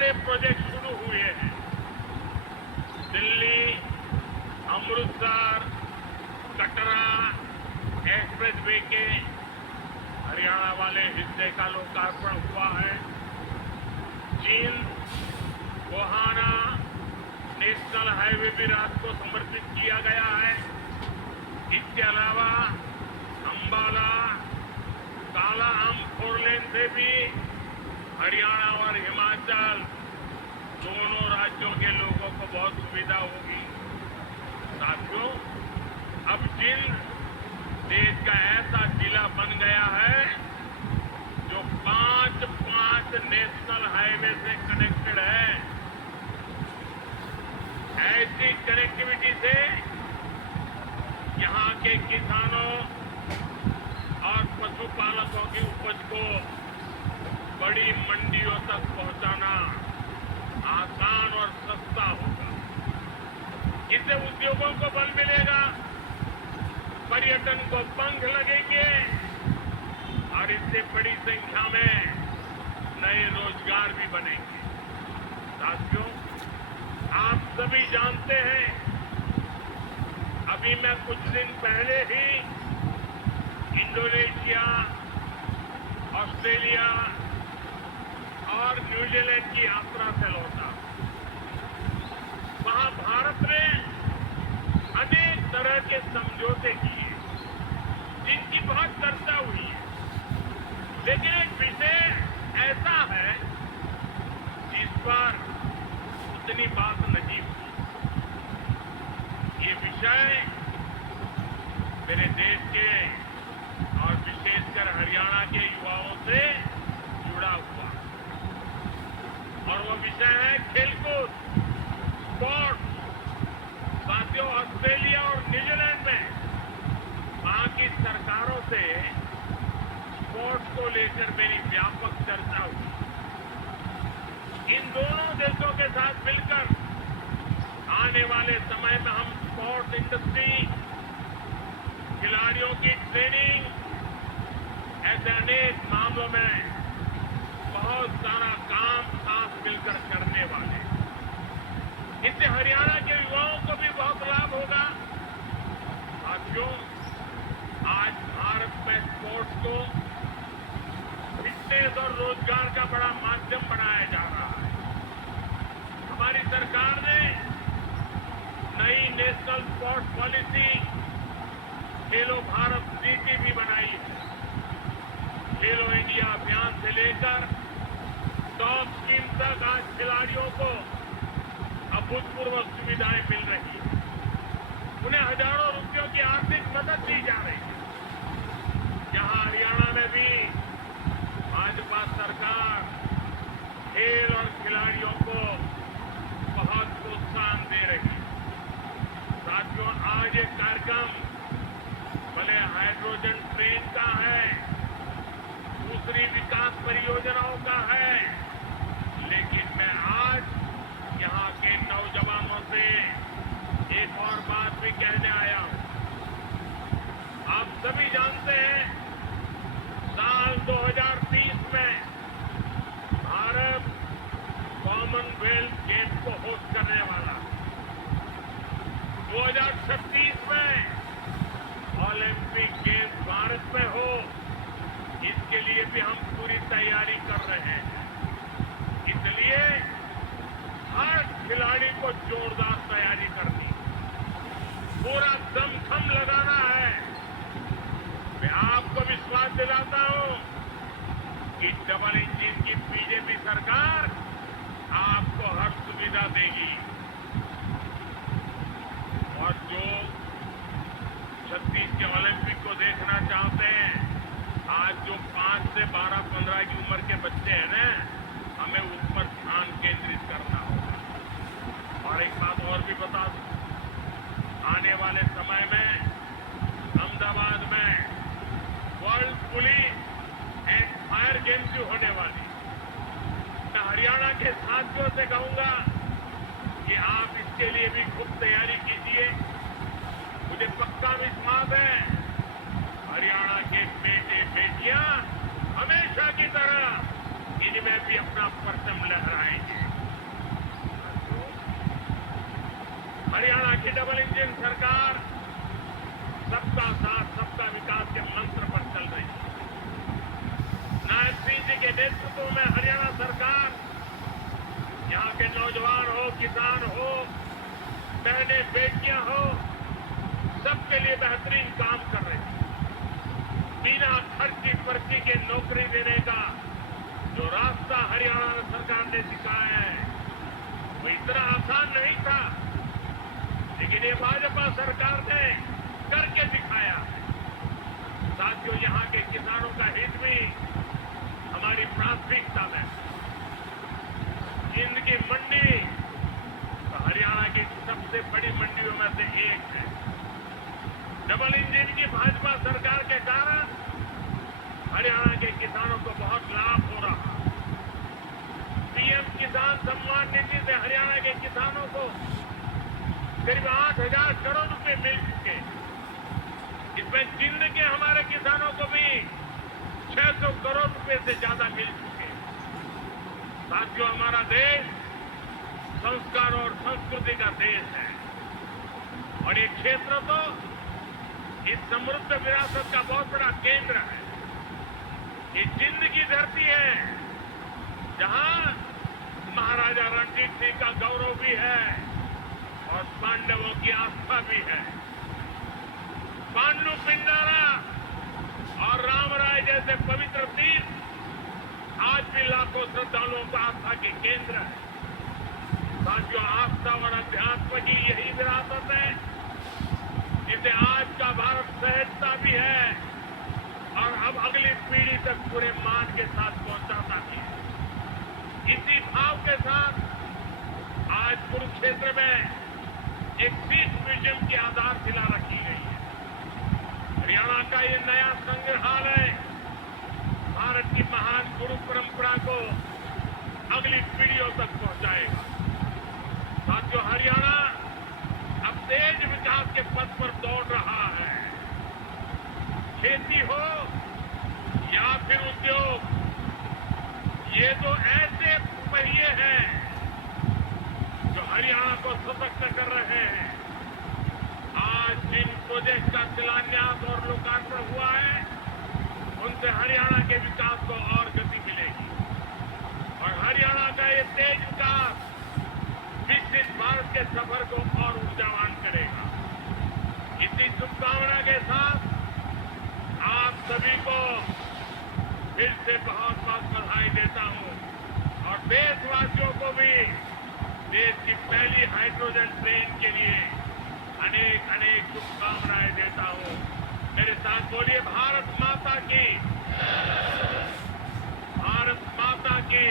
बड़े प्रोजेक्ट शुरू हुए हैं। दिल्ली, अमृतसर, कटरा एक्सप्रेसवे के हरियाणा वाले हिस्से का लोकार्पण हुआ है। जींद, गोहाना नेशनल हाईवे भी रात को समर्पित किया गया है। इसके अलावा अंबाला, काला आम फोरलेन से भी हरियाणा और हिमाचल दोनों राज्यों के लोगों को बहुत सुविधा होगी। साथियों, अब जींद देश का ऐसा जिला बन गया है जो पांच नेशनल हाईवे से कनेक्टेड है। ऐसी कनेक्टिविटी से यहाँ के किसानों और पशुपालकों की उपज को बड़ी मंडियों तक पहुंचाना आसान और सस्ता होगा। इससे उद्योगों को बल मिलेगा, पर्यटन को पंख लगेंगे और इससे बड़ी संख्या में नए रोजगार भी बनेंगे। साथियों, आप सभी जानते हैं, अभी मैं कुछ दिन पहले ही इंडोनेशिया, ऑस्ट्रेलिया और न्यूजीलैंड की यात्रा से लौटा। वहां भारत ने अनेक तरह के समझौते किए जिनकी बहुत चर्चा हुई है, लेकिन एक विषय ऐसा है जिस पर उतनी बात नहीं हुई। ये विषय मेरे देश के और विशेषकर हरियाणा के युवाओं से जुड़ा हुआ, और वो विषय है खेलकूद, स्पोर्ट्स। साथियों, ऑस्ट्रेलिया और न्यूजीलैंड में वहां की सरकारों से स्पोर्ट्स को लेकर मेरी व्यापक चर्चा हुई। इन दोनों देशों के साथ मिलकर आने वाले समय में हम स्पोर्ट्स इंडस्ट्री, खिलाड़ियों की ट्रेनिंग, ऐसे अनेक मामलों में बहुत सारा काम साथ मिलकर करने वाले। इससे हरियाणा के युवाओं को भी बहुत लाभ होगा। साथियों, आज भारत में स्पोर्ट्स को फिटनेस और रोजगार का बड़ा माध्यम बनाया जा रहा है। हमारी सरकार ने नई नेशनल स्पोर्ट्स पॉलिसी खेलो भारत नीति भी बनाई है। खेलो इंडिया अभियान से लेकर टॉप स्कीम तक आज खिलाड़ियों को अभूतपूर्व सुविधाएं मिल रही है। उन्हें हजारों रुपयों की आर्थिक मदद दी जा रही है। यहां हरियाणा में भी भाजपा सरकार खेल और खिलाड़ियों को बहुत प्रोत्साहन दे रही है। साथियों, आज ये कार्यक्रम भले हाइड्रोजन ट्रेन का है, दूसरी विकास परियोजनाओं का है, लेकिन मैं आज यहाँ के नौजवानों से एक और बात भी कहने आया हूं। आप सभी जानते हैं, साल 2030 में भारत कॉमनवेल्थ गेम को होस्ट करने वाला है। 2036 में ओलंपिक गेम्स भारत में हो, इसके लिए भी हम पूरी तैयारी कर रहे हैं। इसलिए हर खिलाड़ी को जोरदार तैयारी करनी, पूरा दमखम लगाना है। मैं आपको विश्वास दिलाता हूं कि डबल इंजन की बीजेपी सरकार आपको हर सुविधा देगी। और जो 36 के ओलंपिक को देखना चाहते हैं, आज जो 5 से 12-15 की उम्र के बच्चे हैं ना, हमें उस पर ध्यान केंद्रित करना होगा। और एक बात और भी बता दूं, आने वाले समय में अहमदाबाद में world police and fire games जो होने वाली, मैं हरियाणा के साथियों से कहूंगा कि आप इसके लिए भी खूब तैयारी कीजिए। मुझे पक्का विश्वास है, हरियाणा के बेटे बेटियां हमेशा की तरह इनमें भी अपना परचम लहराएंगे। सरकार सबका साथ सबका विकास के मंत्र पर चल रही है। नायब सिंह जी के नेतृत्व में हरियाणा सरकार यहाँ के नौजवान हो, किसान हो, बहनें बेटियां हो, सबके लिए बेहतरीन काम कर रहे हैं। बिना खर्च की पर्ची के नौकरी देने का जो रास्ता हरियाणा सरकार ने दिखाया है वो इतना आसान नहीं था, लेकिन ये भाजपा सरकार ने करके दिखाया है। साथियों, यहाँ के किसानों का हित भी हमारी प्राथमिकता में। जिंदगी मंडी तो हरियाणा की सबसे बड़ी मंडियों में से एक है। डबल इंजन की भाजपा सरकार के कारण हरियाणा के किसानों को बहुत लाभ हो रहा। पीएम किसान सम्मान निधि से हरियाणा के किसानों को करीब 8,000 करोड़ रुपए मिल चुके। इसमें जिंद के हमारे किसानों को भी 600 करोड़ रुपए से ज्यादा मिल चुके। साथियों, हमारा देश संस्कार और संस्कृति का देश है और ये क्षेत्र तो इस समृद्ध विरासत का बहुत बड़ा केंद्र है। ये जिंद की धरती है जहां महाराजा रणजीत सिंह का गौरव भी है और पांडवों की आस्था भी है। पांडु पिंडारा और रामराय जैसे पवित्र तीर्थ आज भी लाखों श्रद्धालुओं का आस्था के केंद्र है। साथियों, आस्था और अध्यात्म की यही विरासत है जिसे आज का भारत सहजता भी है और अब अगली पीढ़ी तक पूरे मान के साथ पहुंचाता भी है। इसी भाव के साथ आज कुरुक्षेत्र में एक सिख म्यूजियम की आधारशिला रखी गई है। हरियाणा का ये नया संग्रहालय भारत की महान गुरु परंपरा को अगली पीढ़ियों तक पहुंचाएगा। साथियों, हरियाणा अब तेज विकास के पथ पर दौड़ रहा है। खेती हो या फिर उद्योग, ये तो ऐसे पहिए हैं जो हरियाणा को सशक्त कर रहे हैं। आज जिन प्रोजेक्ट का शिलान्यास और लोकार्पण हुआ है उनसे हरियाणा के विकास को और गति मिलेगी और हरियाणा का ये तेज विकास विकसित भारत के सफर को और ऊर्जावान करेगा। इसी शुभकामना के साथ आप सभी को फिर से बहुत बहुत बधाई देता हूं और देशवासियों को भी देश की पहली हाइड्रोजन ट्रेन के लिए अनेक अनेक शुभकामनाएं देता हूं। मेरे साथ बोलिए, भारत माता की, भारत माता की।